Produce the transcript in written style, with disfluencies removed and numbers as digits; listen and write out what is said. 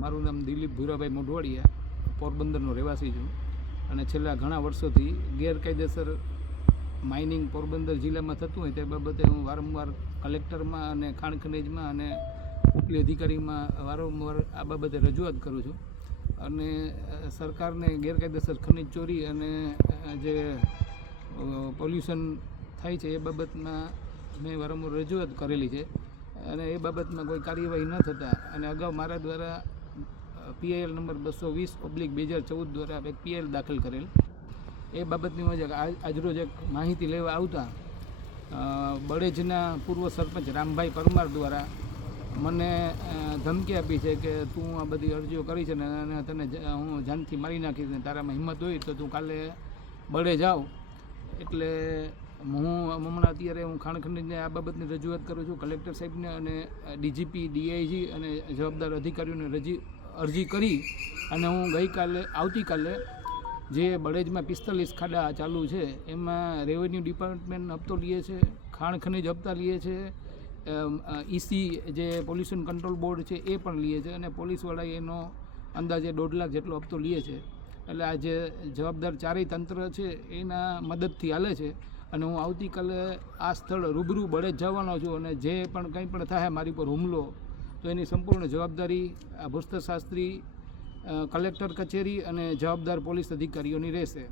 મારું નામ દિલીપ ભૂરાભાઈ મોઢવાડિયા, પોરબંદરનો રહેવાસી છું અને છેલ્લા ઘણા વર્ષોથી ગેરકાયદેસર માઇનિંગ પોરબંદર જિલ્લામાં થતું હોય તે બાબતે હું વારંવાર કલેક્ટરમાં અને ખાણ ખનીજમાં અને ઉપલી અધિકારીમાં વારંવાર આ બાબતે રજૂઆત કરું છું અને સરકારને ગેરકાયદેસર ખનીજ ચોરી અને જે પોલ્યુશન થાય છે એ બાબતમાં મેં વારંવાર રજૂઆત કરેલી છે અને એ બાબતમાં કોઈ કાર્યવાહી ન થતાં અને અગાઉ મારા દ્વારા PIL નંબર 220/2014 દ્વારા એક PIL દાખલ કરેલ. એ બાબતની વજહ આજરોજ એક માહિતી લેવા આવતા બળેજના પૂર્વ સરપંચ રામભાઈ પરમાર દ્વારા મને ધમકી આપી છે કે તું આ બધી અરજીઓ કરી છે અને તને હું જાનથી મારી નાખીશ ને તારામાં હિંમત હોય તો તું કાલે બળે જાઓ. એટલે હમણાં અત્યારે હું ખાણ ખનીજને આ બાબતની રજૂઆત કરું છું કલેક્ટર સાહેબને અને DGP DIG અને જવાબદાર અધિકારીઓને અરજી કરી અને હું આવતીકાલે જે બળેજમાં 45 ખાડા ચાલુ છે એમાં રેવન્યુ ડિપાર્ટમેન્ટ હપ્તો લે છે, ખાણ ખનીજ હપ્તા લે છે, EC જે પોલ્યુશન કંટ્રોલ બોર્ડ છે એ પણ લે છે અને પોલીસવાળા એનો અંદાજે 1.5 લાખ જેટલો હપ્તો લે છે. એટલે આ જે જવાબદાર ચારેય તંત્ર છે એના મદદથી હાલે છે અને હું આવતીકાલે આ સ્થળ રૂબરૂ બળેજ જવાનો છું અને જે પણ કંઈ પણ થાય મારી પર હુમલો તો એની સંપૂર્ણ જવાબદારી ભૂસ્તરશાસ્ત્રી, કલેક્ટર કચેરી અને જવાબદાર પોલીસ અધિકારીઓની રહેશે.